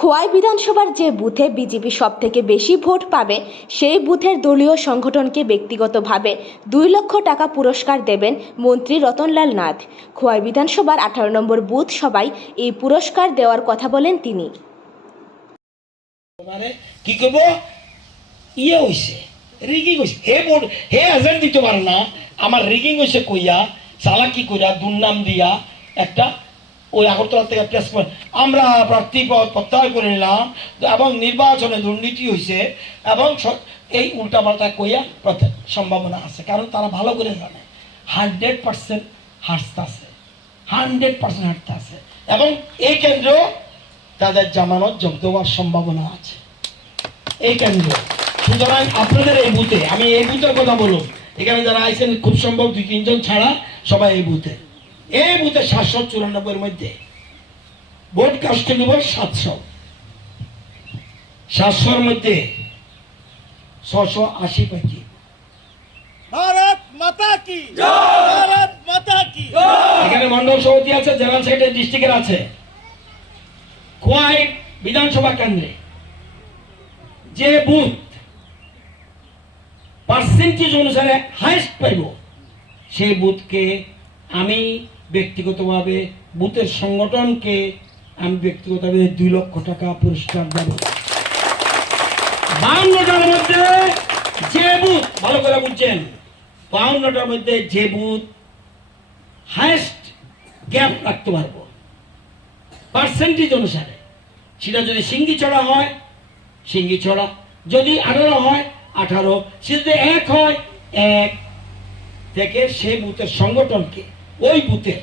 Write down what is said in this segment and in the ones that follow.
খোয়াই বিধানসভার যে বুথে বিজেপি সব থেকে বেশি ভোট পাবে, সেই বুথের দলীয় সংগঠনকে ব্যক্তিগতভাবে দুই লক্ষ টাকা পুরস্কার দেবেন মন্ত্রী রতনলাল নাথ। খোয়াই বিধানসভার আঠারো নম্বর বুথ সবাই এই পুরস্কার দেওয়ার কথা বলেন তিনি। কি করব ইয়ে রিগিং হে বোর্ড হে দিতে না আমার রিগিং হইছে কইয়া, চালাকি কইয়া দুর্নাম দিয়া একটা ওই আগরতলা থেকে প্রেস আমরা প্রার্থী পদ প্রত্যাহার করে নিলাম এবং নির্বাচনে দুর্নীতি হয়েছে এবং এই উল্টাপাল্টা কইয়া প্রত্যেক সম্ভাবনা আছে। কারণ তারা ভালো করে জানে। হান্ড্রেড পার্সেন্ট হাসতে আছে। হান্ড্রেড পার্সেন্ট হাঁটতে আছে। এবং এই কেন্দ্র তাদের জামানত জব্দ হওয়ার সম্ভাবনা আছে। এই কেন্দ্র। সুতরাং আপনাদের এই বুথে, আমি এই বুথের কথা বলুন। এখানে যারা আইছেন, খুব সম্ভব দুই তিনজন ছাড়া সবাই এই বুথে। এই বুথে সাতশো চুরানব্বইয়ের মধ্যে। ভোট কাস্টে নিব সাতশো। সাতশোর মধ্যে ছশো আশি পাখি। ভারত মাতা কি? ভারত মাতা কি? এখানে মন্ডল সভাপতি আছে জেনারেল সেক্রেটারি ডিস্ট্রিক্টের আছে। খোয়াই বিধানসভা কেন্দ্রে যে বুথ পার্সেন্টেজ অনুসারে হাইস্ট পাইব সেই বুথকে আমি ব্যক্তিগতভাবে বুথের সংগঠনকে আমি ব্যক্তিগতভাবে দুই লক্ষ টাকা পুরস্কার দেব। বাউন্নটার মধ্যে যে বুথ, ভালো করে বুঝছেন, বাউন্নটার মধ্যে যে বুথ হায়েস্ট গ্যাপ রাখতে পারব। পার্সেন্টেজ অনুসারে। সেটা যদি সিঙ্গি ছড়া হয়, সিঙ্গি ছড়া। যদি আঠারো হয়, আঠারো। সে যদি এক হয়, এক। থেকে সেই বুথের সংগঠনকে ওই বুথের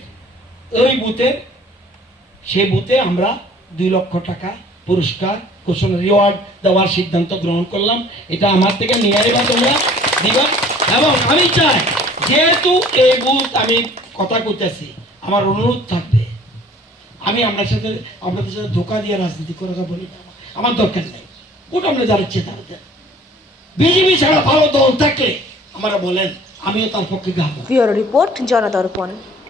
ওই বুথের সে বুথে আমরা দুই লক্ষ টাকা পুরস্কার, ঘোষণা রিওয়ার্ড দেওয়ার সিদ্ধান্ত গ্রহণ করলাম। এটা আমার থেকে নিয়ে তোমরা, দিবা। এবং আমি চাই, যেহেতু এই বুথ আমি কথা কইতেছি, আমার অনুরোধ থাকবে, আমি আপনার সাথে, আপনাদের সাথে ধোকা দিয়ে রাজনীতি কথা বলি আমার দরকার নেই। ওটা আমরা যারা ইচ্ছে তারা বিজেপি ছাড়া ভালো দল থাকলে আমরা বলেন। আমিও তার পক্ষে গাবো রিপোর্ট জনদর্পণ